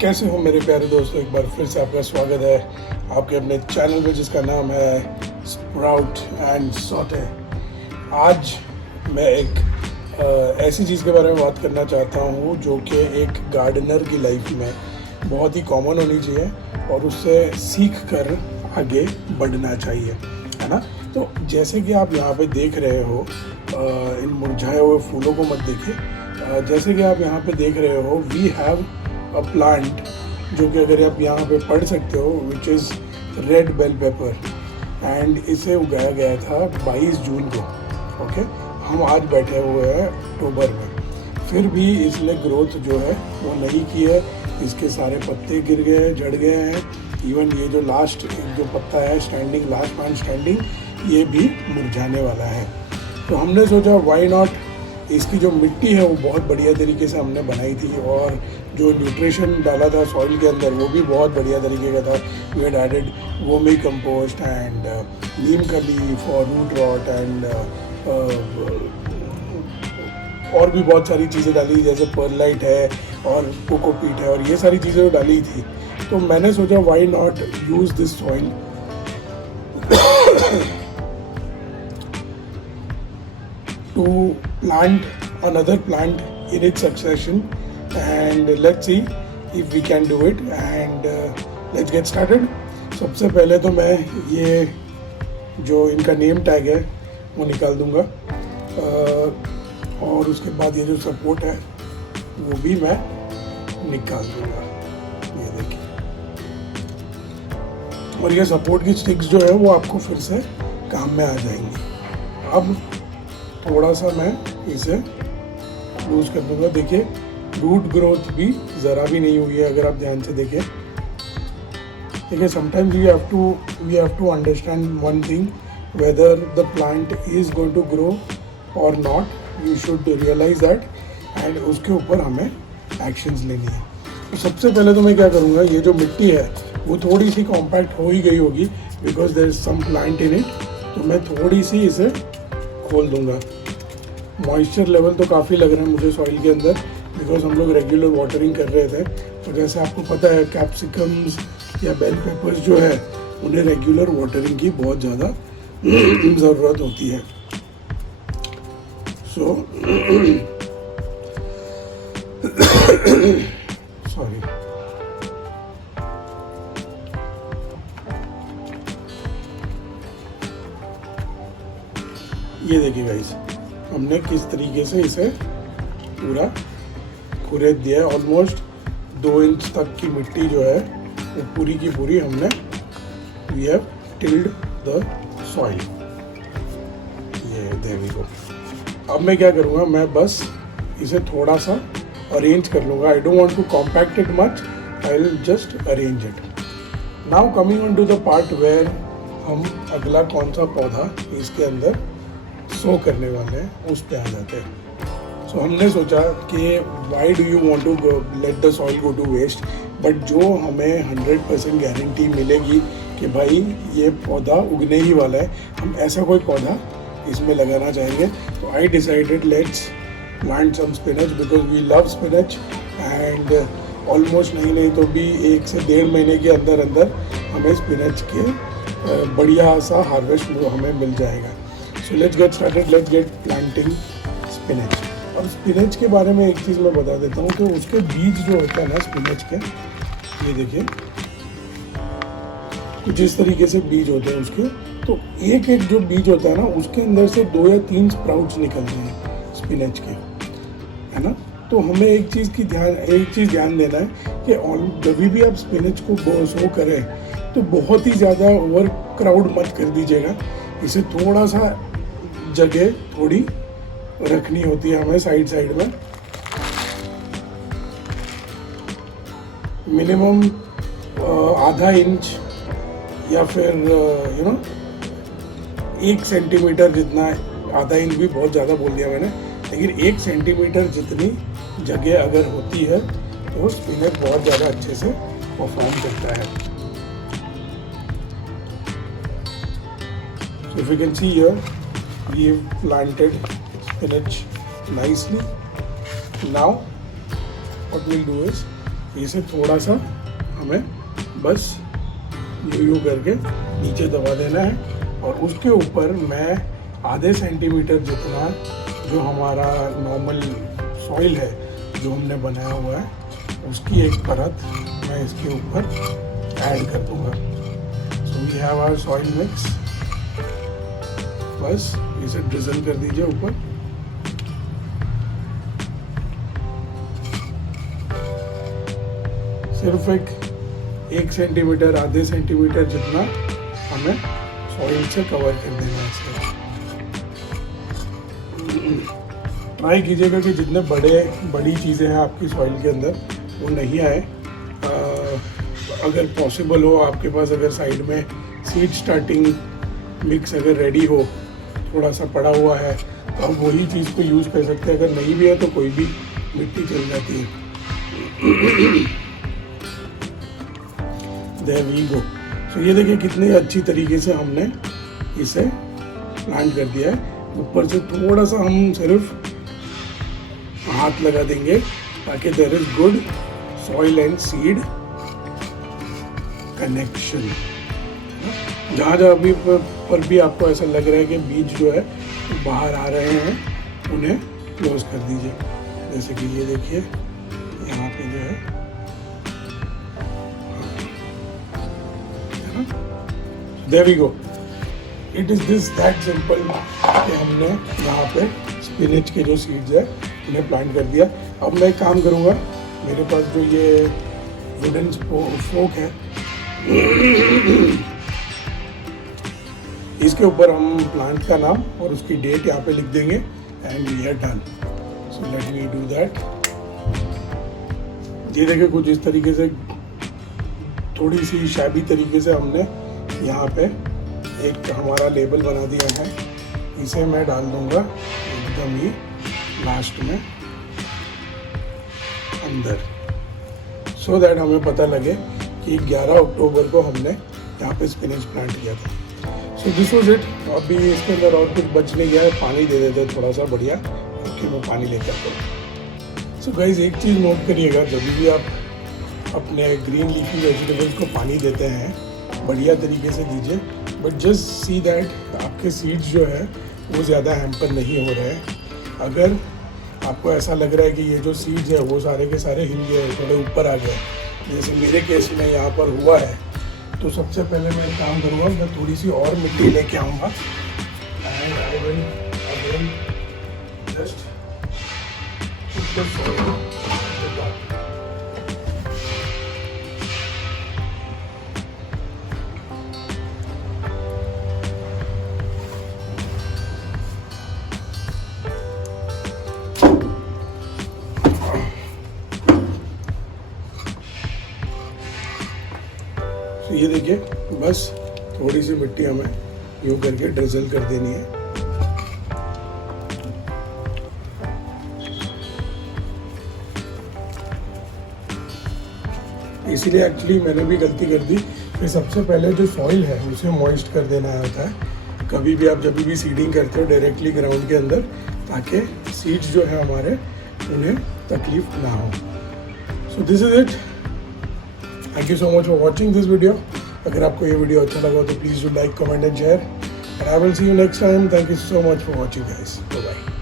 कैसे हो मेरे प्यारे दोस्तों, एक बार फिर से आपका स्वागत है आपके अपने चैनल पे जिसका नाम है स्प्राउट एंड सॉटे। आज मैं एक ऐसी चीज़ के बारे में बात करना चाहता हूँ जो कि एक गार्डनर की लाइफ में बहुत ही कॉमन होनी चाहिए और उससे सीख कर आगे बढ़ना चाहिए, है ना। तो जैसे कि आप यहाँ पे देख रहे हो, इन मुरझाए हुए फूलों को मत देखिए। जैसे कि आप यहाँ पे देख रहे हो, वी हैव अ प्लांट जो कि अगर आप यहाँ पे पढ़ सकते हो, which is red bell pepper, and इसे उगाया गया था 22 जून को। ओके, हम आज बैठे हुए हैं अक्टूबर में, फिर भी इसने ग्रोथ जो है वो नहीं की है। इसके सारे पत्ते गिर गए हैं, झड़ गए हैं। इवन ये जो लास्ट जो पत्ता है स्टैंडिंग, लास्ट प्लांट स्टैंडिंग, ये भी मुरझाने वाला है। तो हमने सोचा व्हाई नॉट, इसकी जो मिट्टी है वो बहुत बढ़िया तरीके से हमने बनाई थी और जो न्यूट्रिशन डाला था सॉइल के अंदर वो भी बहुत बढ़िया तरीके का था। We had added vermicompost and neem का leaf for root rot and और भी बहुत सारी चीज़ें डाली, जैसे परलाइट है और कोकोपीट है और ये सारी चीज़ें जो डाली थी। तो मैंने सोचा why not use this soil to plant another plant in its succession, and let's see if we can do it, and let's get started. सबसे पहले तो मैं ये जो इनका नेम टैग है वो निकाल दूंगा और उसके बाद ये जो सपोर्ट है वो भी मैं निकाल दूंगा, ये देखिए। और ये सपोर्ट की स्टिक्स जो है वो आपको फिर से काम में आ जाएंगी। अब थोड़ा सा मैं इसे लूज कर दूंगा। देखिए रूट ग्रोथ भी ज़रा भी नहीं हुई है, अगर आप ध्यान से देखें। देखिए sometimes we have to understand one thing, whether the plant is going to grow और not. You should realise that and उसके ऊपर हमें एक्शंस लेनी है। तो सबसे पहले तो मैं क्या करूँगा, ये जो मिट्टी है वो थोड़ी सी कॉम्पैक्ट हो ही गई होगी because there is some plant in it. तो मैं थोड़ी सी इसे खोल दूंगा। मॉइस्चर लेवल तो काफ़ी लग रहा है मुझे सॉइल के अंदर, बिकॉज हम लोग रेगुलर वाटरिंग कर रहे थे। तो जैसे आपको पता है कैप्सिकम्स या बेल पेपर्स जो है उन्हें रेगुलर वाटरिंग की बहुत ज़्यादा ज़रूरत होती है। सो सॉरी, ये देखिए गाइस, हमने किस तरीके से इसे पूरा खुरेद दिया है। ऑलमोस्ट 2 इंच तक की मिट्टी जो है वो पूरी की पूरी हमने we have tilled the soil. ये देयर वी गो। अब मैं क्या करूँगा, मैं बस इसे थोड़ा सा अरेंज कर लूँगा। I don't want to compact it much, I will just arrange it. Now coming on to the part where हम अगला कौन सा पौधा इसके अंदर सो करने वाले हैं, उस पे आ जाते हैं। सो हमने सोचा कि why do you want to let the soil go to waste, but जो हमें 100% गारंटी मिलेगी कि भाई ये पौधा उगने ही वाला है, हम ऐसा कोई पौधा इसमें लगाना चाहेंगे। तो I decided let's plant some spinach because we love spinach and almost नहीं तो भी 1 से 1.5 महीने के अंदर अंदर हमें स्पिनच के बढ़िया सा हार्वेस्ट हमें मिल जाएगा। So let's get started, let's get planting spinach। और स्पिनच के बारे में एक चीज़ मैं बता देता हूँ कि उसके बीज जो होता है ना स्पिनच के, ये देखिए कुछ इस तरीके से बीज होते हैं उसके। तो एक एक जो बीज होता है ना उसके अंदर से 2 या 3 स्प्राउट्स निकलते हैं स्पिनच के, है ना। तो हमें एक चीज़ ध्यान देना है कि जब भी आप स्पिनच को सो करें तो बहुत ही ज़्यादा ओवर क्राउड मत कर दीजिएगा। इसे थोड़ा सा जगह थोड़ी रखनी होती है हमें साइड में। मिनिमम आधा इंच या फिर 1 सेंटीमीटर जितना, आधा इंच भी बहुत ज़्यादा बोल दिया मैंने, लेकिन 1 सेंटीमीटर जितनी जगह अगर होती है तो स्पिनच बहुत ज़्यादा अच्छे से परफॉर्म करता है। So if you can see here, we've planted spinach nicely. Now what we'll do is इसे थोड़ा सा हमें बस यूं करके नीचे दबा देना है और उसके ऊपर मैं आधे सेंटीमीटर जितना जो हमारा नॉर्मल सॉइल है जो हमने बनाया हुआ है उसकी एक परत मैं इसके ऊपर ऐड कर दूंगा। So we have our soil mix. बस इसे ड्रिजल कर दीजिए ऊपर। सिर्फ एक सेंटीमीटर आधे सेंटीमीटर जितना हमें सॉइल से कवर कर देना है इसे। ट्राई कीजिएगा कि जितने बड़ी चीज़ें हैं आपकी सॉइल के अंदर वो नहीं आए। अगर पॉसिबल हो आपके पास, अगर साइड में सीड स्टार्टिंग मिक्स अगर रेडी हो, थोड़ा सा पड़ा हुआ है, तो आप वही चीज़ को यूज़ कर सकते हैं। अगर नहीं भी है तो कोई भी मिट्टी चल जाती है। There we go. So ये देखिए कितने अच्छी तरीके से हमने इसे प्लांट कर दिया है। ऊपर से थोड़ा सा हम सिर्फ हाथ लगा देंगे ताकि there is good soil and seed connection. जहाँ भी पर भी आपको ऐसा लग रहा है कि बीज जो है बाहर आ रहे हैं, उन्हें क्लोज कर दीजिए। जैसे कि ये देखिए यहाँ पे जो है There we go. It is this that simple कि हमने यहाँ पे स्पिनच के जो सीड्स है उन्हें प्लांट कर दिया। अब मैं एक काम करूँगा, मेरे पास जो ये वुडन फोक है इसके ऊपर हम प्लांट का नाम और उसकी डेट यहाँ पे लिख देंगे and we are done. So let me do that. ये देखिए कुछ इस तरीके से थोड़ी सी शैबी तरीके से हमने यहाँ पे एक हमारा लेबल बना दिया है। इसे मैं डाल दूंगा एकदम ही लास्ट में अंदर, सो दैट हमें पता लगे कि 11 अक्टूबर को हमने यहाँ पे स्पिनच प्लांट किया था। So this was it. अभी इसके अंदर और कुछ बच नहीं गया है, पानी दे देते हैं थोड़ा सा बढ़िया, क्योंकि मैं पानी लेकर आता हूँ। सो गाइस एक चीज़ नोट करिएगा, जब भी आप अपने ग्रीन लीफी वेजिटेबल्स को पानी देते हैं बढ़िया तरीके से दीजिए, बट जस्ट सी दैट आपके सीड्स जो है वो ज़्यादा हैम्पर नहीं हो रहे हैं। अगर आपको ऐसा लग रहा है कि ये जो सीड्स है वो सारे के सारे हिल गए, थोड़े ऊपर आ गए, जैसे मेरे केस में यहाँ पर हुआ है, तो सबसे पहले मैं एक काम करूँगा, मैं थोड़ी सी और मिट्टी लेके आऊँगा and I will again just put the soil. तो ये देखिए बस थोड़ी सी मिट्टी हमें यूँ करके ड्रिजल कर देनी है। इसीलिए एक्चुअली मैंने भी गलती कर दी कि सबसे पहले जो सॉइल है उसे मॉइस्ट कर देना होता है। कभी भी आप जब भी सीडिंग करते हो डायरेक्टली ग्राउंड के अंदर, ताकि सीड्स जो है हमारे उन्हें तकलीफ ना हो। So this is it. Thank you so much for watching this video. अगर आपको ये वीडियो अच्छा लगा तो please do like, comment and share, and I will see you next time. Thank you so much for watching guys. Bye bye.